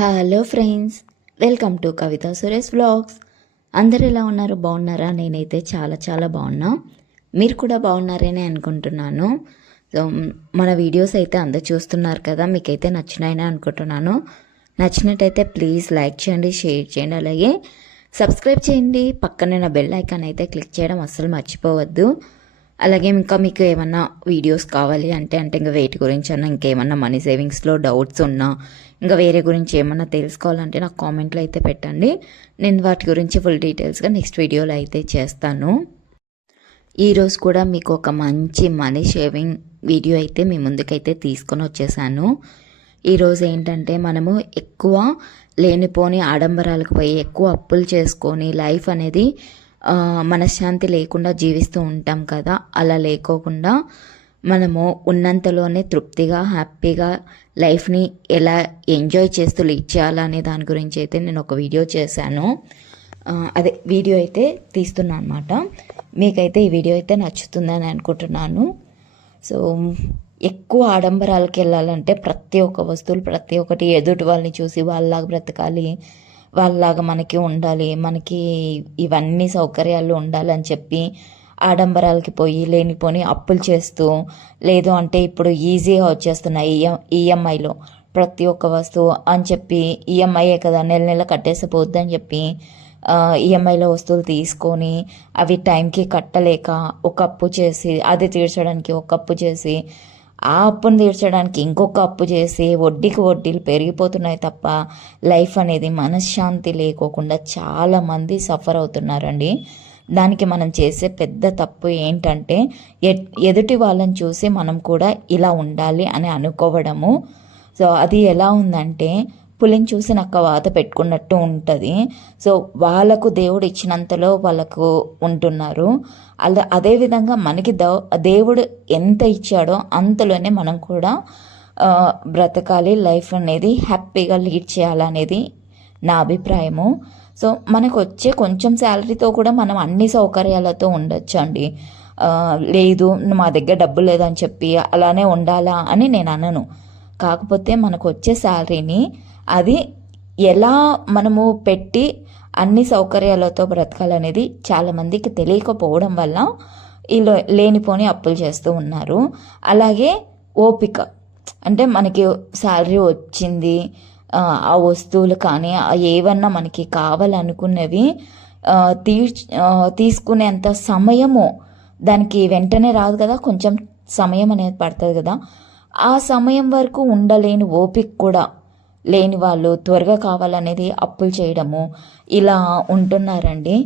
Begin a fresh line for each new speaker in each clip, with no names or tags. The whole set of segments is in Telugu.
Hello friends welcome to Kavitha Suresh vlogs అందరు ఎలా ఉన్నారు? బాగున్నారా? నేనైతే చాలా చాలా బాగున్నా. మీరు కూడా బాగున్నారని అనుకుంటున్నాను. సో మన వీడియోస్ అయితే అందరు చూస్తున్నారు కదా మీకైతే నచ్చినాయని అనుకుంటున్నాను. నచ్చినట్టయితే ప్లీజ్ లైక్ చేయండి షేర్ చేయండి. అలాగే సబ్స్క్రైబ్ చేయండి. పక్కనే నా బెల్ ఐకాన్ అయితే క్లిక్ చేయడం అస్సలు మర్చిపోవద్దు. అలాగే ఇంకా మీకు ఏమన్నా వీడియోస్ కావాలి అంటే అంటే ఇంకా వెయిట్ గురించి అన్న ఇంకేమన్నా మనీ సేవింగ్స్లో డౌట్స్ ఉన్నా ఇంకా వేరే గురించి ఏమన్నా తెలుసుకోవాలంటే నాకు కామెంట్లో అయితే పెట్టండి. నేను వాటి గురించి ఫుల్ డీటెయిల్స్గా నెక్స్ట్ వీడియోలో అయితే చేస్తాను. ఈరోజు కూడా మీకు ఒక మంచి మనీ షేవింగ్ వీడియో అయితే మీ ముందుకైతే తీసుకొని వచ్చేసాను. ఈరోజు ఏంటంటే మనము ఎక్కువ లేనిపోని ఆడంబరాలకు పోయి ఎక్కువ అప్పులు చేసుకొని లైఫ్ అనేది మనశ్శాంతి లేకుండా జీవిస్తూ ఉంటాం కదా. అలా లేకోకుండా మనము ఉన్నంతలోనే తృప్తిగా హ్యాపీగా లైఫ్ని ఎలా ఎంజాయ్ చేస్తూ లీడ్ చేయాలనే దాని గురించి అయితే నేను ఒక వీడియో చేశాను. అదే వీడియో అయితే తీస్తున్నాను అనమాట మీకైతే ఈ వీడియో అయితే నచ్చుతుందని అనుకుంటున్నాను. సో ఎక్కువ ఆడంబరాలకు వెళ్ళాలంటే ప్రతి ఒక్క వస్తువులు ప్రతి ఒక్కటి ఎదుటి వాళ్ళని చూసి వాళ్ళలాగా బ్రతకాలి వాళ్ళలాగా మనకి ఉండాలి మనకి ఇవన్నీ సౌకర్యాలు ఉండాలని చెప్పి ఆడంబరాలకి పోయి లేనిపోని అప్పులు చేస్తూ లేదు అంటే ఇప్పుడు ఈజీగా వచ్చేస్తున్నాయి ఈఎం ఈఎంఐలో ప్రతి ఒక్క వస్తువు అని చెప్పి ఈఎంఐయే కదా నెల నెల కట్టేసిపోద్దని చెప్పి ఈఎంఐలో వస్తువులు తీసుకొని అవి టైంకి కట్టలేక ఒక అప్పు చేసి అది తీర్చడానికి ఒక అప్పు చేసి ఆ అప్పును తీర్చడానికి ఇంకొక అప్పు చేసి వడ్డీకి వడ్డీలు పెరిగిపోతున్నాయి తప్ప లైఫ్ అనేది మనశ్శాంతి లేకోకుండా చాలామంది సఫర్ అవుతున్నారండి. దానికి మనం చేసే పెద్ద తప్పు ఏంటంటే ఎ- ఎదుటి వాళ్ళని చూసి మనం కూడా ఇలా ఉండాలి అని అనుకోవడము. సో అది ఎలా ఉందంటే పులిని చూసి నక్క వాత పెట్టుకున్నట్టు ఉంటుంది. సో వాళ్ళకు దేవుడు ఇచ్చినంతలో వాళ్ళకు ఉంటున్నారు. అలా అదేవిధంగా మనకి ద దేవుడు ఎంత ఇచ్చాడో అంతలోనే మనం కూడా బ్రతకాలి. లైఫ్ అనేది హ్యాపీగా లీడ్ చేయాలనేది నా అభిప్రాయము. సో మనకు వచ్చే కొంచెం శాలరీతో కూడా మనం అన్ని సౌకర్యాలతో ఉండొచ్చు అండి లేదు మా దగ్గర డబ్బు లేదని చెప్పి అలానే ఉండాలా అని నేను అనను. కాకపోతే మనకు వచ్చే శాలరీని అది ఎలా మనము పెట్టి అన్ని సౌకర్యాలతో బ్రతకాలనేది చాలామందికి తెలియకపోవడం వల్ల ఈ లేనిపోని అప్పులు చేస్తూ ఉన్నారు. అలాగే ఓపిక. అంటే మనకి శాలరీ వచ్చింది ఆ, వస్తువులు కానీ ఏవన్నా మనకి కావాలనుకున్నవి ఆ, తీసుకునేంత సమయము దానికి వెంటనే రాదు కదా కొంచెం సమయం అనేది పడుతుంది కదా. ఆ సమయం వరకు ఉండలేని ఓపిక కూడా లేని వాళ్ళు త్వరగా కావాలనేది అప్పులు చేయడము ఇలా ఉంటున్నారండి.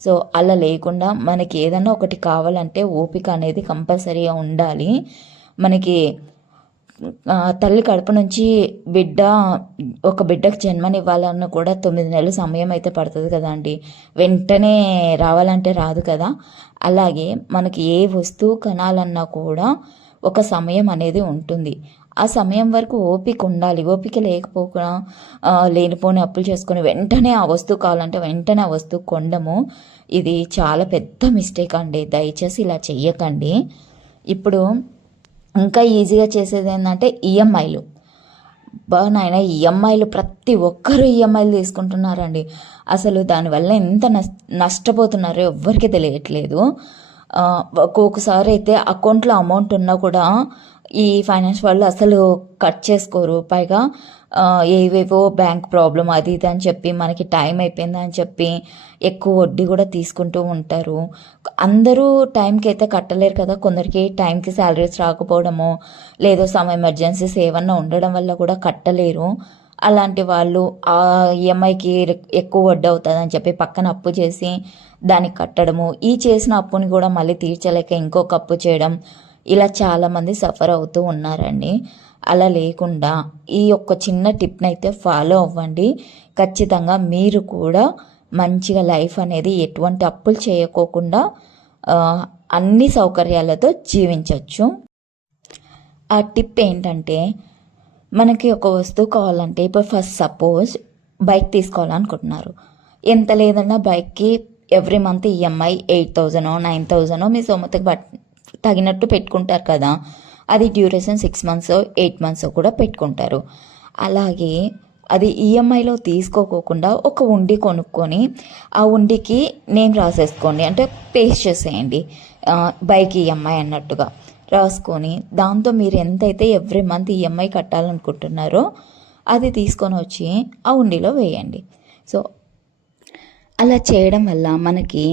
సో అలా లేకుండా మనకి ఏదన్నా ఒకటి కావాలంటే ఓపిక అనేది కంపల్సరీగా ఉండాలి. మనకి తల్లి కడుపు నుంచి బిడ్డ ఒక బిడ్డకు జన్మనివ్వాలన్న కూడా తొమ్మిది నెలలు సమయం అయితే పడుతుంది కదండి వెంటనే రావాలంటే రాదు కదా. అలాగే మనకి ఏ వస్తువు కనాలన్నా కూడా ఒక సమయం అనేది ఉంటుంది. ఆ సమయం వరకు ఓపిక ఉండాలి. ఓపిక లేకపోకుండా లేనిపోని అప్పులు చేసుకొని వెంటనే ఆ వస్తువు కావాలంటే వెంటనే ఆ వస్తువు కొనడము ఇది చాలా పెద్ద మిస్టేక్ అండి. దయచేసి ఇలా చెయ్యకండి. ఇప్పుడు ఇంకా ఈజీగా చేసేది ఏంటంటే ఈఎంఐలు. బా నాయన ఈఎంఐలు ప్రతి ఒక్కరూ ఈఎంఐలు తీసుకుంటున్నారండి. అసలు దానివల్ల ఎంత నష్ట నష్టపోతున్నారో ఎవ్వరికీ తెలియట్లేదు. ఒక్కొక్కసారి అయితే అకౌంట్లో అమౌంట్ ఉన్నా కూడా ఈ ఫైనాన్స్ వాళ్ళు అసలు కట్ చేసుకోరు. పైగా ఏవేవో బ్యాంక్ ప్రాబ్లం అది ఇది అని చెప్పి మనకి టైం అయిపోయింది అని చెప్పి ఎక్కువ వడ్డీ కూడా తీసుకుంటూ ఉంటారు. అందరూ టైంకి అయితే కట్టలేరు కదా. కొందరికి టైంకి శాలరీస్ రాకపోవడము లేదో సమ్ ఎమర్జెన్సీస్ ఏమన్నా ఉండడం వల్ల కూడా కట్టలేరు. అలాంటి వాళ్ళు ఆ ఈఎంఐకి ఎక్కువ వడ్డీ అవుతుంది అని చెప్పి పక్కన అప్పు చేసి దానికి కట్టడము. ఈ చేసిన అప్పుని కూడా మళ్ళీ తీర్చలేక ఇంకొక అప్పు చేయడం. ఇలా చాలామంది సఫర్ అవుతూ ఉన్నారండి. అలా లేకుండా ఈ యొక్క చిన్న టిప్ని అయితే ఫాలో అవ్వండి. ఖచ్చితంగా మీరు కూడా మంచిగా లైఫ్ అనేది ఎటువంటి అప్పులు చేయకోకుండా అన్ని సౌకర్యాలతో జీవించవచ్చు ఆ టిప్ ఏంటంటే మనకి ఒక వస్తువు కావాలంటే ఇప్పుడు ఫస్ట్ సపోజ్ బైక్ తీసుకోవాలనుకుంటున్నారు ఎంత లేదన్నా బైక్కి ఎవ్రీ మంత్ ఈఎంఐ ఎయిట్ థౌజండో నైన్ థౌజండో మీ సొమ్మతకి బట్ తగినట్టు పెట్టుకుంటారు కదా. అది duration six months eight months కూడా పెట్టుకుంటారు. అలాగే అది ఈఎంఐలో తీసుకోకోకుండా ఒక ఉండి కొనుక్కొని ఆ ఉండికి నేమ్ రాసేసుకోండి. అంటే పేస్ట్ చేసేయండి. బైక్ ఈఎంఐ అన్నట్టుగా. రాసుకొని దాంతో మీరు ఎంతైతే ఎవ్రీ మంత్ ఈఎంఐ కట్టాలనుకుంటున్నారో అది తీసుకొని వచ్చి ఆ ఉండిలో వేయండి. సో అలా చేయడం వల్ల మనకి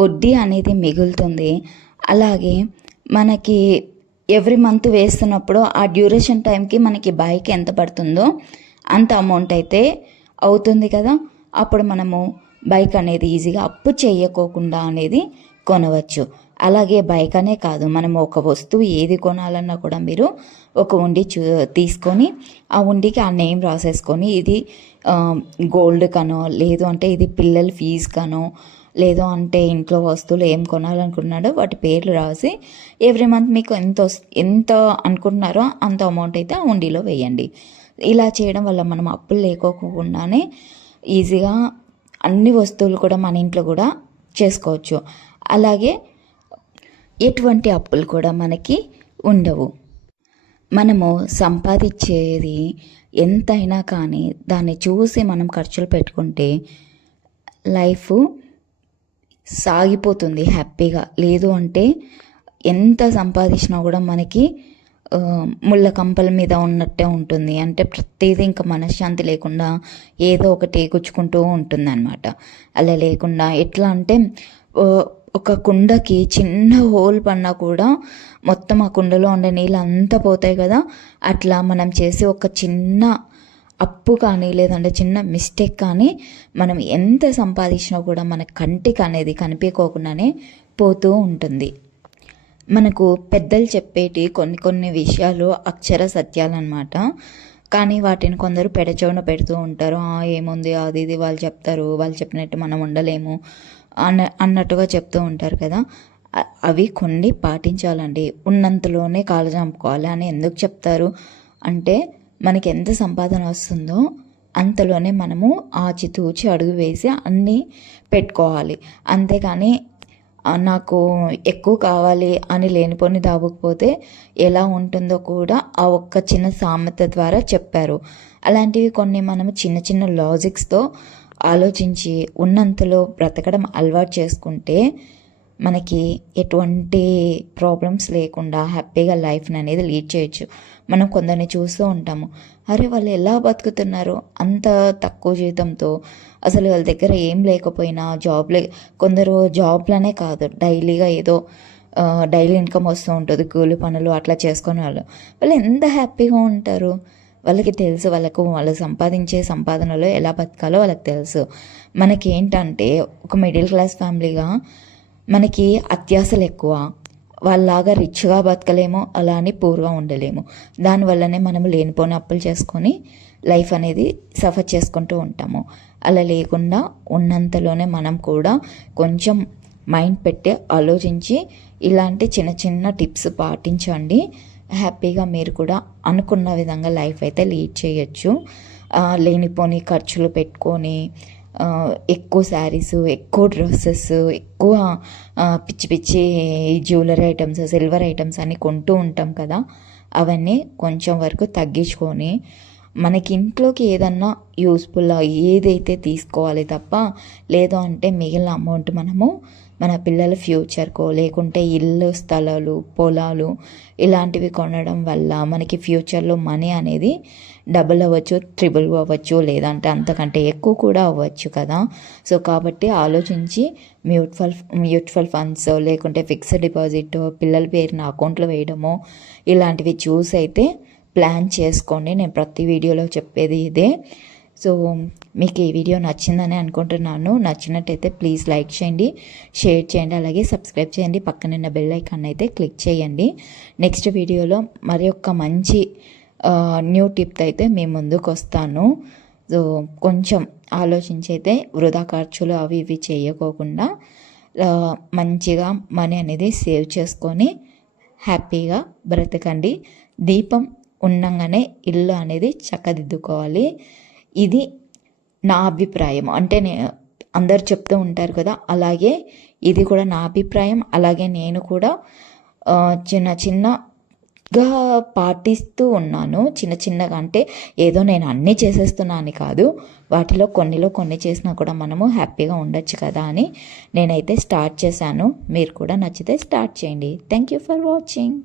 వడ్డీ అనేది మిగులుతుంది. అలాగే మనకి ఎవ్రీ మంత్ వేస్తున్నప్పుడు ఆ డ్యూరేషన్ టైంకి మనకి బైక్ ఎంత పడుతుందో అంత అమౌంట్ అయితే అవుతుంది కదా. అప్పుడు మనము బైక్ అనేది ఈజీగా అప్పు చేయకోకుండా అనేది కొనవచ్చు. అలాగే బైక్ అనే కాదు మనం ఒక వస్తువు ఏది కొనాలన్నా కూడా మీరు ఒక ఉండి చూ తీసుకొని ఆ ఉండికి ఆ నేమ్ రాసేసుకొని ఇది గోల్డ్ కనో లేదు అంటే ఇది పిల్లల ఫీజు కనో లేదు అంటే ఇంట్లో వస్తువులు ఏం కొనాలనుకున్నాడో వాటి పేర్లు రాసి ఎవ్రీ మంత్ మీకు ఎంత ఎంత అనుకుంటున్నారో అంత అమౌంట్ అయితే ఆ ఉండిలో వేయండి. ఇలా చేయడం వల్ల మనం అప్పులు లేకోకుండానే ఈజీగా అన్ని వస్తువులు కూడా మన ఇంట్లో కూడా చేసుకోవచ్చు. అలాగే ఎటువంటి అప్పులు కూడా మనకి ఉండవు. మనము సంపాదించేది ఎంతైనా కానీ దాన్ని చూసి మనం ఖర్చులు పెట్టుకుంటే లైఫ్ సాగిపోతుంది హ్యాపీగా. లేదు అంటే ఎంత సంపాదించినా కూడా మనకి ముళ్ళ కంపల మీద ఉన్నట్టే ఉంటుంది. అంటే ప్రతిదీ ఇంకా మనశ్శాంతి లేకుండా ఏదో ఒకటి గుచ్చుకుంటూ ఉంటుంది అనమాట అలా లేకుండా ఎట్లా అంటే ఒక కుండకి చిన్న హోల్ పడినా కూడా మొత్తం ఆ కుండలో ఉండే నీళ్ళు అంతా పోతాయి కదా. అట్లా మనం చేసే ఒక చిన్న అప్పు కానీ లేదంటే చిన్న మిస్టేక్ కానీ మనం ఎంత సంపాదించినా కూడా మన కంటికి అనేది కనిపించకుండానే పోతూ ఉంటుంది. మనకు పెద్దలు చెప్పేటి కొన్ని కొన్ని విషయాలు అక్షర సత్యాలన్నమాట. కానీ వాటిని కొందరు పెడచవున పెడుతూ ఉంటారు. ఏముంది? అది ఇది వాళ్ళు చెప్తారు. వాళ్ళు చెప్పినట్టు మనం ఉండలేము. అన్న అన్నట్టుగా చెప్తూ ఉంటారు కదా. అవి కొన్ని పాటించాలండి. ఉన్నంతలోనే కాలు చంపుకోవాలి అని ఎందుకు చెప్తారు? అంటే మనకి ఎంత సంపాదన వస్తుందో అంతలోనే మనము ఆచితూచి అడుగు వేసి అన్నీ పెట్టుకోవాలి. అంతేకాని నాకు ఎక్కువ కావాలి అని లేనిపోని దాబుకుపోతే ఎలా ఉంటుందో కూడా ఆ ఒక్క చిన్న సామెత ద్వారా చెప్పారు. అలాంటివి కొన్ని మనం చిన్న చిన్న లాజిక్స్తో ఆలోచించి ఉన్నంతలో బ్రతకడం అలవాటు చేసుకుంటే మనకి ఎటువంటి ప్రాబ్లమ్స్ లేకుండా హ్యాపీగా లైఫ్ని అనేది లీడ్ చేయొచ్చు. మనం కొందరిని చూస్తూ ఉంటాము. అరే వాళ్ళు ఎలా బతుకుతున్నారు? అంత తక్కువ జీతంతో అసలు వాళ్ళ దగ్గర ఏం లేకపోయినా జాబ్లే కొందరు జాబ్లనే కాదు. డైలీగా ఏదో డైలీ ఇన్కమ్ వస్తూ ఉంటుంది. కూలి పనులు అట్లా చేసుకునే వాళ్ళు. వాళ్ళు ఎంత హ్యాపీగా ఉంటారు? వాళ్ళకి తెలుసు వాళ్ళకు వాళ్ళు సంపాదించే సంపాదనలో ఎలా బతకాలో వాళ్ళకి తెలుసు. మనకి ఏంటంటే ఒక మిడిల్ క్లాస్ ఫ్యామిలీగా మనకి అత్యాశలు ఎక్కువ. వాళ్ళలాగా రిచ్గా బతకలేము అలా అని పూర్గా ఉండలేము దానివల్లనే మనము లేనిపోని అప్పులు చేసుకొని లైఫ్ అనేది సఫర్ చేసుకుంటూ ఉంటాము. అలా లేకుండా ఉన్నంతలోనే మనం కూడా కొంచెం మైండ్ పెట్టి ఆలోచించి ఇలాంటి చిన్న చిన్న టిప్స్ పాటించండి. హ్యాపీగా మీరు కూడా అనుకున్న విధంగా లైఫ్ అయితే లీడ్ చేయొచ్చు. లేనిపోని ఖర్చులు పెట్టుకొని ఎక్కువ శారీస్ ఎక్కువ డ్రెస్సెస్ ఎక్కువ పిచ్చి పిచ్చి జ్యువెలరీ ఐటమ్స్ సిల్వర్ ఐటమ్స్ అని కొంటూ ఉంటాం కదా. అవన్నీ కొంచెం వరకు తగ్గించుకొని మనకి ఇంట్లోకి ఏదన్నా యూస్ఫుల్ ఏదైతే తీసుకోవాలి తప్ప లేదు అంటే మిగిలిన అమౌంట్ మనము మన పిల్లల ఫ్యూచర్కో లేకుంటే ఇల్లు స్థలాలు పొలాలు ఇలాంటివి కొనడం వల్ల మనకి ఫ్యూచర్లో మనీ అనేది డబుల్ అవ్వచ్చు ట్రిబుల్ అవ్వచ్చు లేదంటే అంతకంటే ఎక్కువ కూడా అవ్వచ్చు కదా. సో కాబట్టి ఆలోచించి మ్యూచువల్ మ్యూచువల్ ఫండ్స్ లేకుంటే ఫిక్స్డ్ డిపాజిట్ పిల్లల పేరున అకౌంట్లో వేయడమో ఇలాంటివి చూసి అయితే ప్లాన్ చేసుకోండి నేను ప్రతి వీడియోలో చెప్పేది ఇదే. సో మీకు ఈ వీడియో నచ్చిందని అనుకుంటున్నాను. నచ్చినట్టయితే ప్లీజ్ లైక్ చేయండి షేర్ చేయండి అలాగే సబ్స్క్రైబ్ చేయండి. పక్కనున్న బెల్ ఐకాన్ అయితే క్లిక్ చేయండి. నెక్స్ట్ వీడియోలో మరి ఒక మంచి న్యూ టిప్ అయితే మీ ముందుకు వస్తాను. సో కొంచెం ఆలోచించి అయితే వృధా ఖర్చులు అవి ఇవి చేయకోకుండా మంచిగా మనీ అనేది సేవ్ చేసుకొని హ్యాపీగా బ్రతకండి. దీపం ఉండంగానే ఇల్లు అనేది చక్కదిద్దుకోవాలి. ఇది నా అభిప్రాయం. అంటే నే అందరు చెప్తూ ఉంటారు కదా అలాగే ఇది కూడా నా అభిప్రాయం అలాగే నేను కూడా చిన్న చిన్నగా పాటిస్తూ ఉన్నాను. చిన్న చిన్నగా అంటే ఏదో నేను అన్నీ చేసేస్తున్నాను కాదు వాటిలో కొన్నిలో కొన్ని చేసినా కూడా మనము హ్యాపీగా ఉండొచ్చు కదా అని నేనైతే స్టార్ట్ చేశాను. మీరు కూడా నచ్చితే స్టార్ట్ చేయండి. Thank you for watching.